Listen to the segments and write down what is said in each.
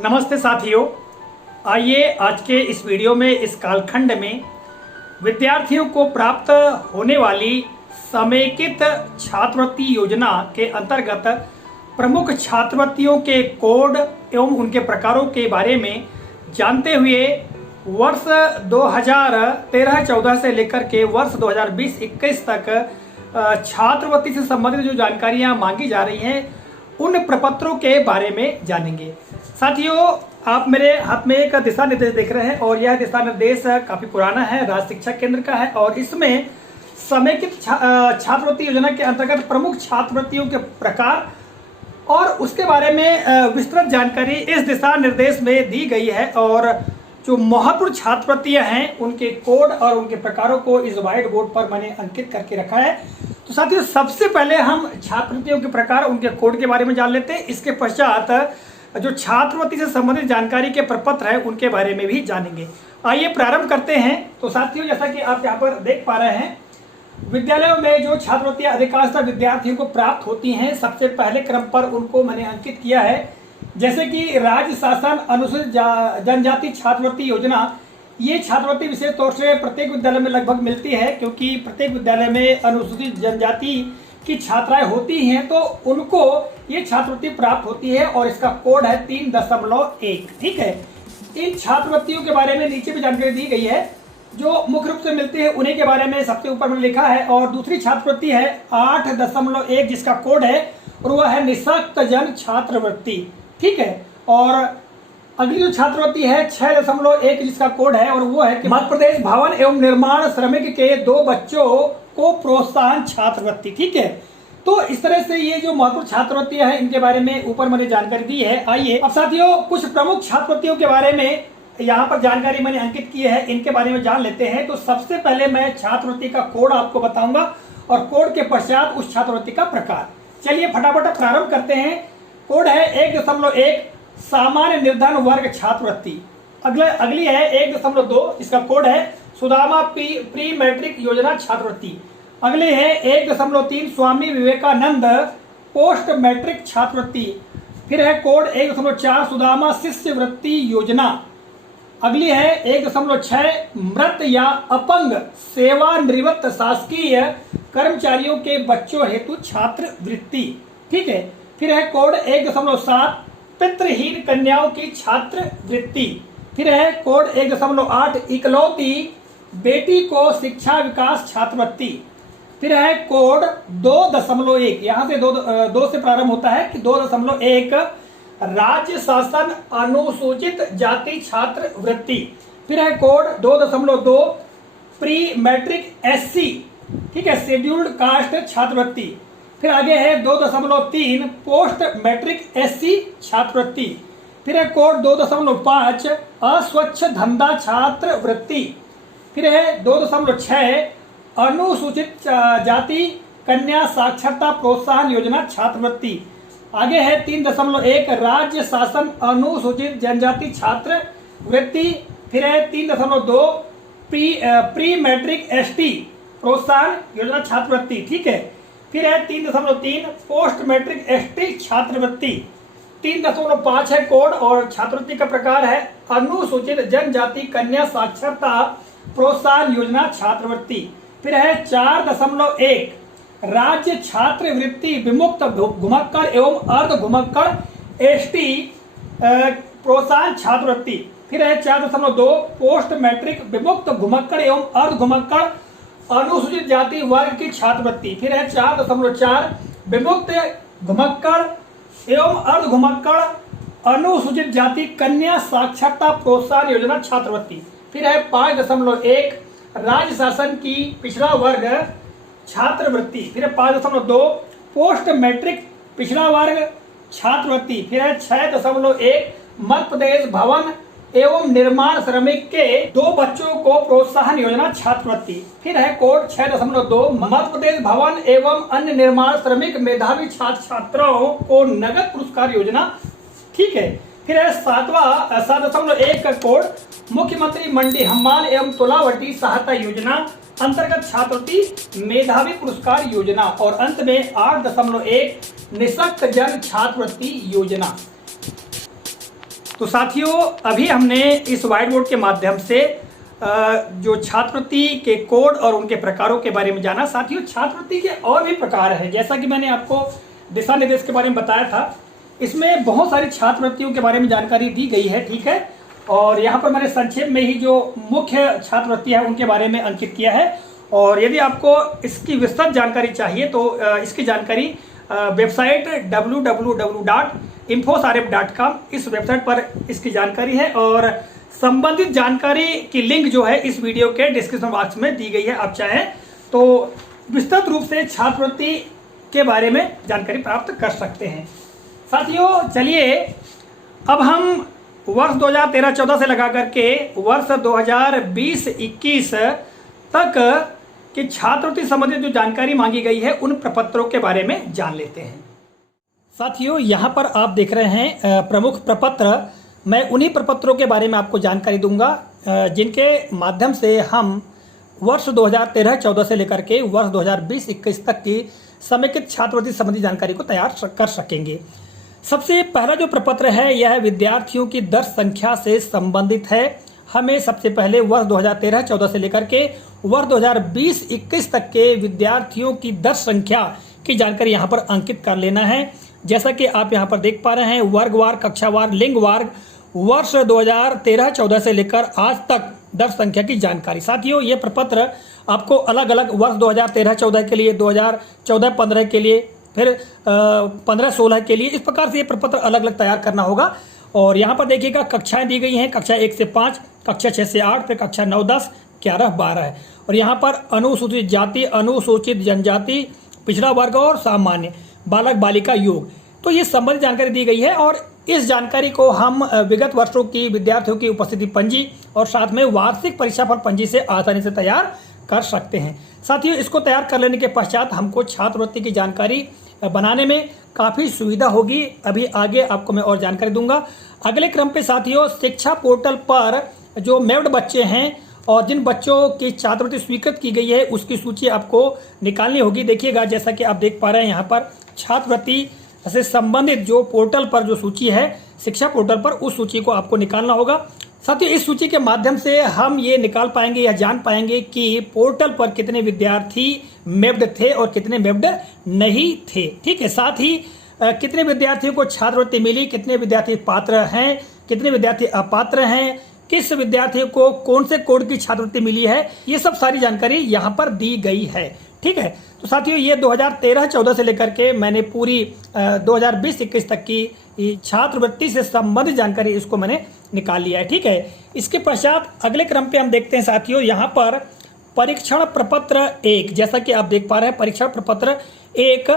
नमस्ते साथियों, आइए आज के इस वीडियो में इस कालखंड में विद्यार्थियों को प्राप्त होने वाली समेकित छात्रवृत्ति योजना के अंतर्गत प्रमुख छात्रवृत्तियों के कोड एवं उनके प्रकारों के बारे में जानते हुए वर्ष 2013-14 से लेकर के वर्ष 2020-21 तक छात्रवृत्ति से संबंधित जो जानकारियां मांगी जा रही हैं उन प्रपत्रों के बारे में जानेंगे। साथियों, आप मेरे हाथ में एक दिशा निर्देश देख रहे हैं और यह दिशा निर्देश काफी पुराना है, राज्य शिक्षा केंद्र का है और इसमें समेकित छात्रवृत्ति योजना के अंतर्गत प्रमुख छात्रवृत्तियों के प्रकार और उसके बारे में विस्तृत जानकारी इस दिशा निर्देश में दी गई है और जो महत्वपूर्ण छात्रवृत्तियां हैं उनके कोड और उनके प्रकारों को इस व्हाइट बोर्ड पर मैंने अंकित करके रखा है। तो साथियों, सबसे पहले हम छात्रवृत्तियों के प्रकार उनके कोड के बारे में जान लेते हैं। इसके पश्चात जो छात्रवृत्ति से संबंधित जानकारी के प्रपत्र है उनके बारे में भी जानेंगे। आइए प्रारंभ करते हैं। तो साथियों, जैसा कि आप यहाँ पर देख पा रहे हैं, विद्यालयों में जो छात्रवृत्तियां अधिकांशतः विद्यार्थियों को प्राप्त होती हैं, सबसे पहले क्रम पर उनको मैंने अंकित किया है। जैसे कि राज्य शासन अनुसूचित जनजाति छात्रवृत्ति योजना, ये छात्रवृत्ति विशेष तौर से प्रत्येक विद्यालय में लगभग मिलती है, क्योंकि प्रत्येक विद्यालय में अनुसूचित जनजाति की छात्राएं होती हैं तो उनको ये छात्रवृत्ति प्राप्त होती है और इसका कोड है 3.1। ठीक है, इन छात्रवृत्तियों के बारे में नीचे भी जानकारी दी गई है। जो मुख्य रूप से मिलती है उन्हीं के बारे में सबसे ऊपर में लिखा है और दूसरी छात्रवृत्ति है 8.1 जिसका कोड है और वह है निःशक्त जन छात्रवृत्ति। ठीक है, और अगली जो छात्रवृत्ति है 6.1 जिसका कोड है और वो है कि मध्य प्रदेश भवन एवं निर्माण श्रमिक के 2 बच्चों को प्रोत्साहन छात्रवृत्ति। ठीक है, तो इस तरह से ये जो महत्वपूर्ण छात्रवृत्तियां हैं इनके बारे में ऊपर मैंने जानकारी दी है। आइए अब साथियों कुछ प्रमुख छात्रवृत्तियों के बारे में यहाँ पर जानकारी मैंने अंकित की है, इनके बारे में जान लेते हैं। तो सबसे पहले मैं छात्रवृत्ति का कोड आपको बताऊंगा और कोड के पश्चात उस छात्रवृत्ति का प्रकार। चलिए फटाफट प्रारंभ करते हैं। कोड है 1.1 सामान्य निर्धन वर्ग छात्रवृत्ति। अगली है 1.2, इसका कोड है सुदामा प्री मैट्रिक योजना छात्रवृत्ति। अगले है 1.3 स्वामी विवेकानंद पोस्ट मैट्रिक छात्रवृत्ति। फिर है कोड 1.4 सुदामा शिष्यवृत्ति योजना। अगली है 1.6 मृत या अपंग सेवानिवृत्त शासकीय कर्मचारियों के बच्चों हेतु छात्रवृत्ति। ठीक है, फिर है कोड 1.7 पितृहीन कन्याओं की छात्रवृत्ति। फिर है कोड 1.8 इकलौती बेटी को शिक्षा विकास छात्रवृत्ति। फिर है कोड 2.1, यहाँ से 2 से प्रारंभ होता है कि 2.1 राज्य शासन अनुसूचित जाति छात्रवृत्ति। फिर है कोड 2.2 प्री मैट्रिक SC, ठीक है, शेड्यूल्ड कास्ट छात्रवृत्ति। फिर आगे है 2.3 पोस्ट मैट्रिक SC छात्रवृत्ति। फिर है कोड 2.5 अस्वच्छ धंधा छात्रवृत्ति। फिर है 2.6 अनुसूचित जाति कन्या साक्षरता प्रोत्साहन योजना छात्रवृत्ति। आगे है 3.1 राज्य शासन अनुसूचित जनजाति छात्रवृत्ति। फिर है 3.2 प्री मैट्रिक ST प्रोत्साहन योजना छात्रवृत्ति। ठीक है, फिर है 3.3 पोस्ट मैट्रिक ST छात्रवृत्ति। 3.5 है कोड और छात्रवृत्ति का प्रकार है अनुसूचित जनजाति कन्या साक्षरता प्रोत्साहन योजना छात्रवृत्ति। फिर है 4.1 राज्य छात्रवृत्ति विमुक्त घुमक्कड़ एवं अर्ध घुमक्कड़ ST प्रोत्साहन छात्रवृत्ति। फिर है 4.2 पोस्ट मैट्रिक विमुक्त घुमक्कड़ एवं अर्ध घुमक्कड़ अनुसूचित जाति वर्ग की छात्रवृत्ति। फिर है 4.4 विमुक्त घुमक्कड़ एवं अर्ध घुमक्कड़ अनुसूचित जाति कन्या साक्षरता प्रोत्साहन योजना छात्रवृत्ति। फिर है 5.1 राज्य शासन की पिछड़ा वर्ग छात्रवृत्ति। फिर है 5.2 पोस्ट मैट्रिक पिछड़ा वर्ग छात्रवृत्ति। फिर है 6.1 मध्य प्रदेश भवन एवं निर्माण श्रमिक के 2 बच्चों को प्रोत्साहन योजना छात्रवृत्ति। फिर है कोड 6.2 मध्य प्रदेश भवन एवं अन्य निर्माण श्रमिक मेधावी छात्र छात्राओं को नगद पुरस्कार योजना। ठीक है, फिर है 7.1 का कोड मुख्यमंत्री मंडी हम्माल एवं तुलावटी सहायता योजना अंतर्गत छात्रवृत्ति मेधावी पुरस्कार योजना। और अंत में 8.1 निःशक्त जन छात्रवृत्ति योजना। तो साथियों, अभी हमने इस व्हाइट बोर्ड के माध्यम से जो छात्रवृत्ति के कोड और उनके प्रकारों के बारे में जाना। साथियों, छात्रवृत्ति के और भी प्रकार है, जैसा कि मैंने आपको दिशा निर्देश के बारे में बताया था। इसमें बहुत सारी छात्रवृत्तियों के बारे में जानकारी दी गई है, ठीक है। और यहाँ पर मैंने संक्षेप में ही जो मुख्य छात्रवृत्ति है उनके बारे में अंकित किया है। और यदि आपको इसकी विस्तृत जानकारी चाहिए तो इसकी जानकारी वेबसाइट www.infosarf.com इस वेबसाइट पर इसकी जानकारी है। और संबंधित जानकारी की लिंक जो है इस वीडियो के डिस्क्रिप्शन बॉक्स में दी गई है। आप चाहें तो विस्तृत रूप से छात्रवृत्ति के बारे में जानकारी प्राप्त कर सकते हैं। साथियों, चलिए अब हम वर्ष 2013-14 से लगा करके वर्ष 2020-21 तक की छात्रवृत्ति संबंधित जो जानकारी मांगी गई है उन प्रपत्रों के बारे में जान लेते हैं। साथियों, यहाँ पर आप देख रहे हैं प्रमुख प्रपत्र। मैं उन्हीं प्रपत्रों के बारे में आपको जानकारी दूंगा जिनके माध्यम से हम वर्ष 2013-14 से लेकर के वर्ष 2020-21 तक की समेकित छात्रवृत्ति संबंधी जानकारी को तैयार कर सकेंगे। सबसे पहला जो प्रपत्र है यह विद्यार्थियों की दर्श संख्या से संबंधित है। हमें सबसे पहले वर्ष 2013-14 से लेकर के वर्ष 2020-21 तक के विद्यार्थियों की दर्श संख्या की जानकारी यहाँ पर अंकित कर लेना है। जैसा कि आप यहाँ पर देख पा रहे हैं, वर्गवार, कक्षावार, लिंगवार वर्ष 2013-14 से लेकर आज तक दर्श संख्या की जानकारी। साथियों, ये प्रपत्र आपको अलग अलग वर्ष 2013-14 के लिए, 2014-15 के लिए, फिर 15-16 के लिए, इस प्रकार से ये प्रपत्र अलग अलग तैयार करना होगा। और यहाँ पर देखिएगा कक्षाएं दी गई हैं, कक्षा 1 से 5, कक्षा 6 से 8, फिर कक्षा 9, 10, 11, 12 है। और यहाँ पर अनुसूचित जाति, अनुसूचित जनजाति, पिछड़ा वर्ग और सामान्य, बालक बालिका योग, तो ये संबंधित जानकारी दी गई है। और इस जानकारी को हम विगत वर्षों की विद्यार्थियों की उपस्थिति पंजी और साथ में वार्षिक परीक्षाफल पंजी से आसानी से तैयार कर सकते हैं। साथियों, इसको तैयार कर लेने के पश्चात हमको छात्रवृत्ति की जानकारी बनाने में काफ़ी सुविधा होगी। अभी आगे आपको मैं और जानकारी दूंगा। अगले क्रम पे साथियों, शिक्षा पोर्टल पर जो मैप्ड बच्चे हैं और जिन बच्चों की छात्रवृत्ति स्वीकृत की गई है उसकी सूची आपको निकालनी होगी। देखिएगा, जैसा कि आप देख पा रहे हैं, यहाँ पर छात्रवृत्ति से संबंधित जो पोर्टल पर जो सूची है शिक्षा पोर्टल पर, उस सूची को आपको निकालना होगा। साथियों, इस सूची के माध्यम से हम ये निकाल पाएंगे या जान पाएंगे कि पोर्टल पर कितने विद्यार्थी मैप्ड थे और कितने मैप्ड नहीं थे, ठीक है। साथ ही कितने विद्यार्थियों को छात्रवृत्ति मिली, कितने विद्यार्थी पात्र हैं, कितने विद्यार्थी अपात्र हैं, किस विद्यार्थी को कौन से कोड की छात्रवृत्ति मिली है, ये सब सारी जानकारी यहाँ पर दी गई है, ठीक है। तो साथियों, ये 2013-14 से लेकर के मैंने पूरी 2020-21 तक की छात्रवृत्ति से संबंधित जानकारी इसको मैंने निकाल लिया है, ठीक है। इसके पश्चात अगले क्रम पे हम देखते हैं साथियों, यहाँ पर परीक्षण प्रपत्र 1, जैसा कि आप देख पा रहे हैं परीक्षण प्रपत्र 1।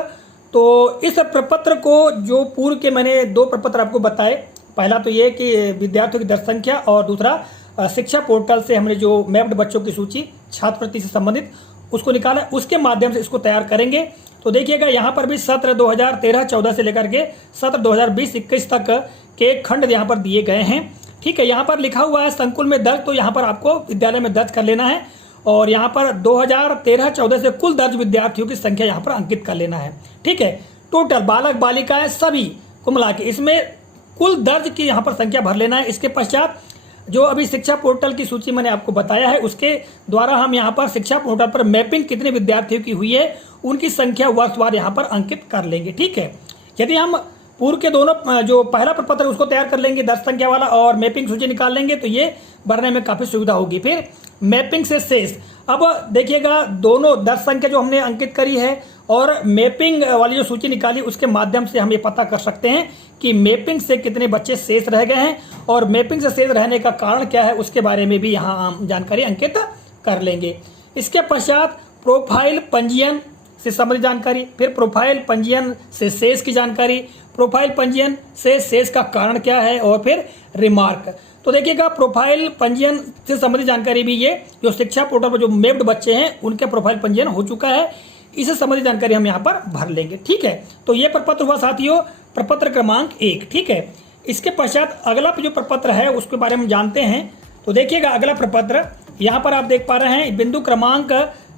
तो इस प्रपत्र को जो पूर्व के मैंने 2 प्रपत्र आपको बताए, पहला तो ये कि विद्यार्थियों की दर्श संख्या और दूसरा शिक्षा पोर्टल से हमने जो मैप्ड बच्चों की सूची छात्रवृत्ति से संबंधित उसको निकाला, उसके माध्यम से इसको तैयार करेंगे। तो देखिएगा, यहाँ पर भी सत्र 2013-14 से लेकर के सत्र 2020-21 तक के खंड यहाँ पर दिए गए हैं, ठीक है। यहाँ पर लिखा हुआ है संकुल में दर्ज, तो यहाँ पर आपको विद्यालय में दर्ज कर लेना है। और यहाँ पर 2013-14 से कुल दर्ज विद्यार्थियों की संख्या यहाँ पर अंकित कर लेना है, ठीक है। टोटल बालक बालिकाएं सभी को मिला के इसमें कुल दर्ज की यहाँ पर संख्या भर लेना है। इसके पश्चात जो अभी शिक्षा पोर्टल की सूची मैंने आपको बताया है उसके द्वारा हम यहाँ पर शिक्षा पोर्टल पर मैपिंग कितने विद्यार्थियों की हुई है उनकी संख्या वर्षवार यहाँ पर अंकित कर लेंगे, ठीक है। यदि हम पूर्व के दोनों जो पहला प्रपत्र उसको तैयार कर लेंगे दर्श संख्या वाला और मैपिंग सूची निकाल लेंगे तो ये भरने में काफी सुविधा होगी। फिर मैपिंग से शेष, अब देखिएगा दोनों दर्श संख्या जो हमने अंकित करी है और मैपिंग वाली जो सूची निकाली उसके माध्यम से हम ये पता कर सकते हैं कि मैपिंग से कितने बच्चे शेष रह गए हैं और मैपिंग से शेष रहने का कारण क्या है उसके बारे में भी यहाँ हम जानकारी अंकित कर लेंगे। इसके पश्चात प्रोफाइल पंजीयन से संबंधित जानकारी, फिर प्रोफाइल पंजीयन से शेष की जानकारी, प्रोफाइल पंजीयन से शेष का कारण क्या है और फिर रिमार्क। तो देखिएगा, प्रोफाइल पंजीयन से संबंधित जानकारी भी ये जो शिक्षा पोर्टल पर जो मैप्ड बच्चे हैं उनके प्रोफाइल पंजीयन हो चुका है, इससे संबंधित जानकारी हम यहाँ पर भर लेंगे, ठीक है। तो ये प्रपत्र हुआ साथियों प्रपत्र क्रमांक 1, ठीक है। इसके पश्चात अगला जो प्रपत्र है उसके बारे में जानते हैं। तो देखिएगा, अगला प्रपत्र यहाँ पर आप देख पा रहे हैं बिंदु क्रमांक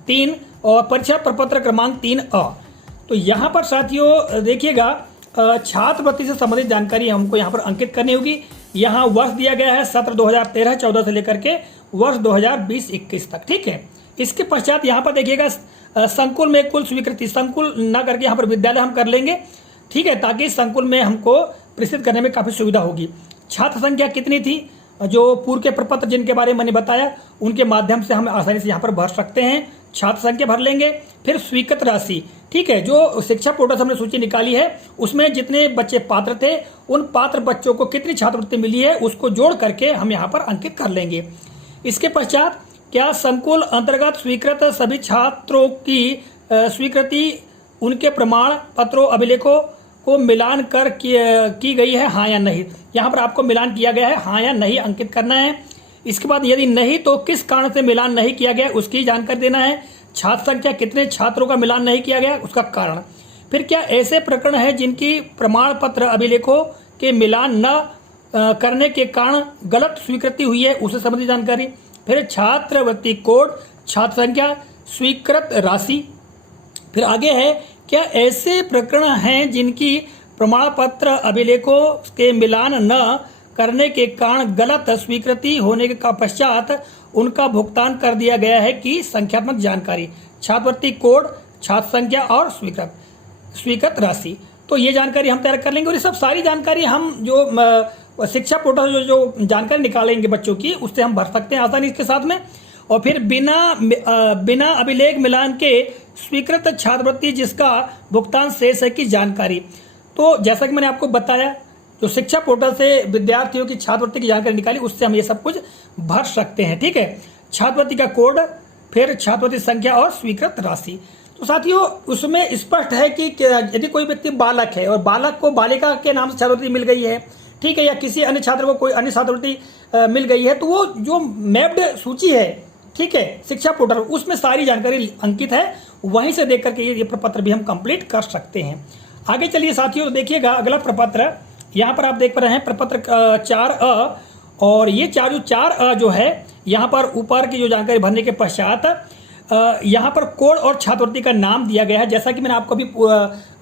3 और परीक्षा प्रपत्र क्रमांक 3A। तो यहाँ पर साथियों देखिएगा, छात्रवृत्ति से संबंधित जानकारी हमको यहाँ पर अंकित करनी होगी। यहाँ वर्ष दिया गया है सत्र 2013-14 से लेकर के वर्ष 2020-21 तक। ठीक है, इसके पश्चात यहाँ पर देखिएगा संकुल में कुल स्वीकृति, संकुल ना करके यहाँ पर विद्यालय हम कर लेंगे। ठीक है, ताकि संकुल में हमको प्रेषित करने में काफ़ी सुविधा होगी। छात्र संख्या कितनी थी, जो पूर्व के प्रपत्र जिनके बारे में मैंने बताया उनके माध्यम से हम आसानी से यहाँ पर भर सकते हैं। छात्र संख्या भर लेंगे। फिर स्वीकृत राशि, ठीक है, जो शिक्षा पोर्टल से हमने सूची निकाली है उसमें जितने बच्चे पात्र थे उन पात्र बच्चों को कितनी छात्रवृत्ति मिली है उसको जोड़ करके हम यहाँ पर अंकित कर लेंगे। इसके पश्चात क्या संकुल अंतर्गत स्वीकृत सभी छात्रों की स्वीकृति उनके प्रमाण पत्रों अभिलेखों को मिलान कर की गई है, हाँ या नहीं। यहाँ पर आपको मिलान किया गया है, हाँ या नहीं अंकित करना है। इसके बाद यदि नहीं तो किस कारण से मिलान नहीं किया गया उसकी जानकारी देना है। छात्र संख्या कितने छात्रों का मिलान नहीं किया गया उसका कारण। फिर क्या ऐसे प्रकरण है जिनकी प्रमाण पत्र अभिलेखों के मिलान न करने के कारण गलत स्वीकृति हुई है उससे संबंधित जानकारी। फिर छात्रवृत्ति कोड, छात्र संख्या, स्वीकृत राशि। फिर आगे है क्या ऐसे प्रकरण हैं जिनकी प्रमाण पत्र अभिलेखों के मिलान न करने के कारण गलत स्वीकृति होने का पश्चात उनका भुगतान कर दिया गया है कि संख्यात्मक जानकारी, छात्रवृत्ति कोड, छात्र संख्या और स्वीकृत राशि। तो ये जानकारी हम तैयार कर लेंगे और ये सब सारी जानकारी हम जो शिक्षा पोर्टल जो जानकारी निकालेंगे बच्चों की उससे हम भर सकते हैं आसानी के साथ में। और फिर बिना अभिलेख मिलान के स्वीकृत छात्रवृत्ति जिसका भुगतान शेष है की जानकारी। तो जैसा कि मैंने आपको बताया जो शिक्षा पोर्टल से विद्यार्थियों की छात्रवृत्ति की जानकारी निकाली उससे हम ये सब कुछ भर सकते हैं। ठीक है, छात्रवृत्ति का कोड, फिर छात्रवृत्ति संख्या और स्वीकृत राशि। तो साथियों उसमें स्पष्ट है कि यदि कोई व्यक्ति बालक है और बालक को बालिका के नाम से छात्रवृत्ति मिल गई है, ठीक है, या किसी अन्य छात्र को कोई अन्य छात्रवृत्ति मिल गई है, तो वो जो मैप्ड सूची है, ठीक है, शिक्षा पोर्टल उसमें सारी जानकारी अंकित है, वहीं से देख करके ये प्रपत्र भी हम कंप्लीट कर सकते हैं। आगे चलिए साथियों, देखिएगा अगला प्रपत्र यहाँ पर आप देख पा रहे हैं प्रपत्र 4A। और ये 4A जो है यहाँ पर ऊपर की जो जानकारी भरने के पश्चात यहाँ पर कोड और छात्रवृत्ति का नाम दिया गया है। जैसा कि मैंने आपको अभी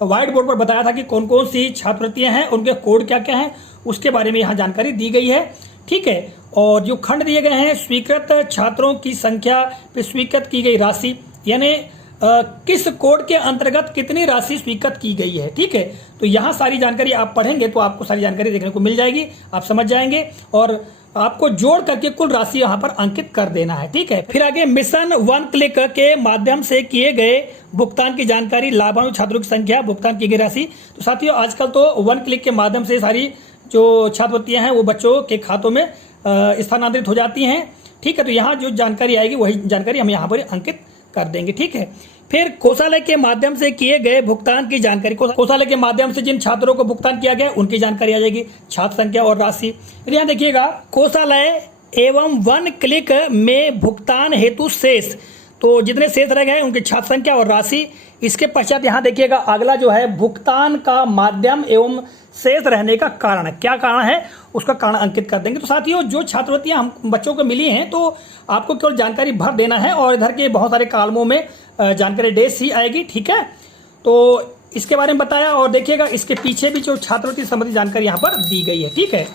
व्हाइट बोर्ड पर बताया था कि कौन कौन सी छात्रवृत्तियाँ हैं, उनके कोड क्या क्या हैं, उसके बारे में यहाँ जानकारी दी गई है। ठीक है, और जो खंड दिए गए हैं स्वीकृत छात्रों की संख्या पे स्वीकृत की गई राशि, यानी किस कोड के अंतर्गत कितनी राशि स्वीकृत की गई है। ठीक है, तो यहाँ सारी जानकारी आप पढ़ेंगे तो आपको सारी जानकारी देखने को मिल जाएगी, आप समझ जाएंगे और आपको जोड़ करके कुल राशि यहाँ पर अंकित कर देना है। ठीक है, फिर आगे मिशन वन क्लिक के माध्यम से किए गए भुगतान की जानकारी, लाभान्वित छात्रों की संख्या, भुगतान की गई राशि। तो साथियों आजकल तो वन क्लिक के माध्यम से सारी जो छात्रवृत्तियां हैं वो बच्चों के खातों में स्थानांतरित हो जाती हैं। ठीक है, तो यहाँ जो जानकारी आएगी वही जानकारी हम यहाँ पर अंकित कर देंगे। ठीक है, फिर कोषालय के माध्यम से किए गए भुगतान की जानकारी, कोषालय के माध्यम से जिन छात्रों को भुगतान किया गया उनकी जानकारी आ जाएगी, छात्र संख्या और राशि। फिर यहाँ देखिएगा कोषालय एवं वन क्लिक में भुगतान हेतु शेष, तो जितने शेष रह गए उनकी छात्र संख्या और राशि। इसके पश्चात यहाँ देखिएगा अगला जो है भुगतान का माध्यम एवं शेष रहने का कारण, क्या कारण है उसका कारण अंकित कर देंगे। तो साथियों जो छात्रवृत्तियां हम बच्चों को मिली हैं तो आपको केवल जानकारी भर देना है और इधर के बहुत सारे कॉलमों में जानकारी डेस ही आएगी। ठीक है, तो इसके बारे में बताया और देखिएगा इसके पीछे भी जो छात्रवृत्ति संबंधी जानकारी यहाँ पर दी गई है। ठीक है,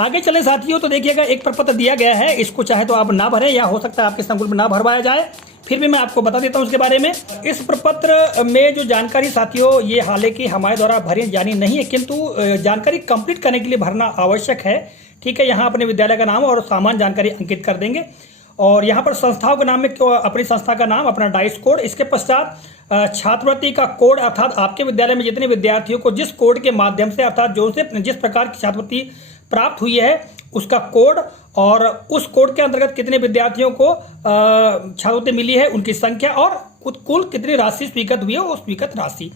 आगे चले साथियों, तो देखिएगा एक प्रपत्र दिया गया है, इसको चाहे तो आप ना भरें या हो सकता है आपके संकुल में ना भरवाया जाए, फिर भी मैं आपको बता देता हूं उसके बारे में। इस प्रपत्र में जो जानकारी साथियों ये हालांकि हमारे द्वारा भरी जानी नहीं है, किंतु जानकारी कंप्लीट करने के लिए भरना आवश्यक है। ठीक है, यहाँ अपने विद्यालय का नाम और सामान्य जानकारी अंकित कर देंगे और यहाँ पर संस्थाओं के नाम में अपनी संस्था का नाम, अपना डाइस कोड। इसके पश्चात छात्रवृत्ति का कोड, अर्थात आपके विद्यालय में जितने विद्यार्थियों को जिस कोड के माध्यम से अर्थात जो से जिस प्रकार की छात्रवृत्ति प्राप्त हुई है उसका कोड और उस कोड के अंतर्गत कितने विद्यार्थियों को छात्रवृत्ति मिली है उनकी संख्या और कुल कितनी राशि स्वीकृत हुई है वो स्वीकृत राशि।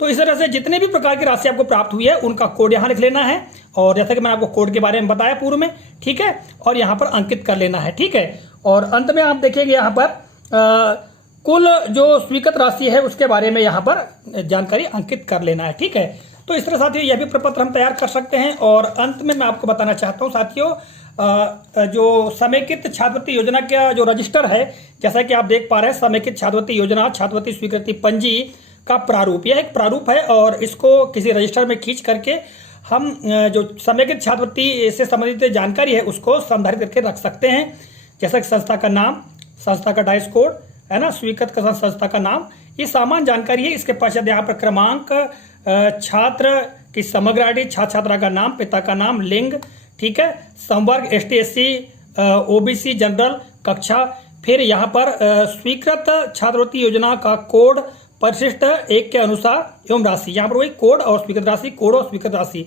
तो इस तरह से जितने भी प्रकार की राशि आपको प्राप्त हुई है उनका कोड यहाँ लिख लेना है और जैसा कि मैंने आपको कोड के बारे में बताया पूर्व में, ठीक है, और यहाँ पर अंकित कर लेना है। ठीक है, और अंत में आप देखेंगे यहाँ पर कुल जो स्वीकृत राशि है उसके बारे में यहाँ पर जानकारी अंकित कर लेना है। ठीक है, तो इस तरह साथियों यह भी प्रपत्र हम तैयार कर सकते हैं। और अंत में मैं आपको बताना चाहता हूँ साथियों जो समेकित छात्रवृत्ति योजना का जो रजिस्टर है, जैसा कि आप देख पा रहे हैं समेकित छात्रवृत्ति योजना छात्रवृत्ति स्वीकृति पंजी का प्रारूप, यह एक प्रारूप है और इसको किसी रजिस्टर में खींच करके हम जो समेकित छात्रवृत्ति से संबंधित जानकारी है उसको संधारित करके रख सकते हैं, जैसा कि संस्था का नाम, संस्था का डाइस कोड है ना, स्वीकृत संस्था का नाम, ये सामान्य जानकारी है। इसके पश्चात यहाँ पर क्रमांक, छात्र की समग्र आईडी, छात्र छात्रा का नाम, पिता का नाम, लिंग, ठीक है, संवर्ग ST SC OBC जनरल, कक्षा, फिर यहाँ पर स्वीकृत छात्रवृत्ति योजना का कोड, परिशिष्ट 1 के अनुसार एवं राशि, यहाँ पर वही कोड और स्वीकृत राशि, कोड और स्वीकृत राशि।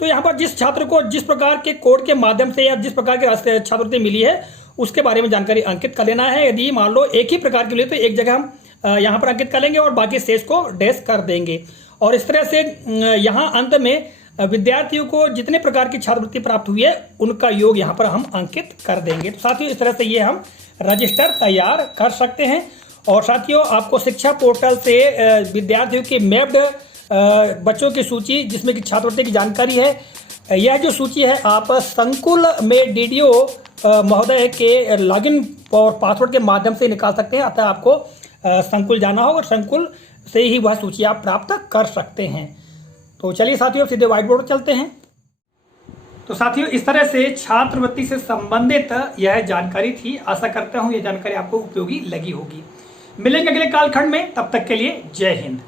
तो यहाँ पर जिस छात्र को जिस प्रकार के कोड के माध्यम से या जिस प्रकार की छात्रवृत्ति मिली है उसके बारे में जानकारी अंकित कर लेना है। यदि मान लो एक ही प्रकार की मिली तो एक जगह हम यहाँ पर अंकित कर लेंगे और बाकी शेष को डैश कर देंगे। और इस तरह से यहाँ अंत में विद्यार्थियों को जितने प्रकार की छात्रवृत्ति प्राप्त हुई है उनका योग यहाँ पर हम अंकित कर देंगे। तो साथियों इस तरह से ये हम रजिस्टर तैयार कर सकते हैं। और साथियों आपको शिक्षा पोर्टल से विद्यार्थियों की मैप्ड बच्चों की सूची जिसमें कि छात्रवृत्ति की जानकारी है, यह जो सूची है आप संकुल में DDO महोदय के लॉगिन और पासवर्ड के माध्यम से निकाल सकते हैं। अतः आपको संकुल जाना होगा और संकुल से ही वह सूची आप प्राप्त कर सकते हैं। तो चलिए साथियों सीधे व्हाइट बोर्ड चलते हैं। तो साथियों इस तरह से छात्रवृत्ति से संबंधित यह जानकारी थी। आशा करता हूं यह जानकारी आपको उपयोगी लगी होगी। मिलेंगे अगले कालखंड में, तब तक के लिए जय हिंद।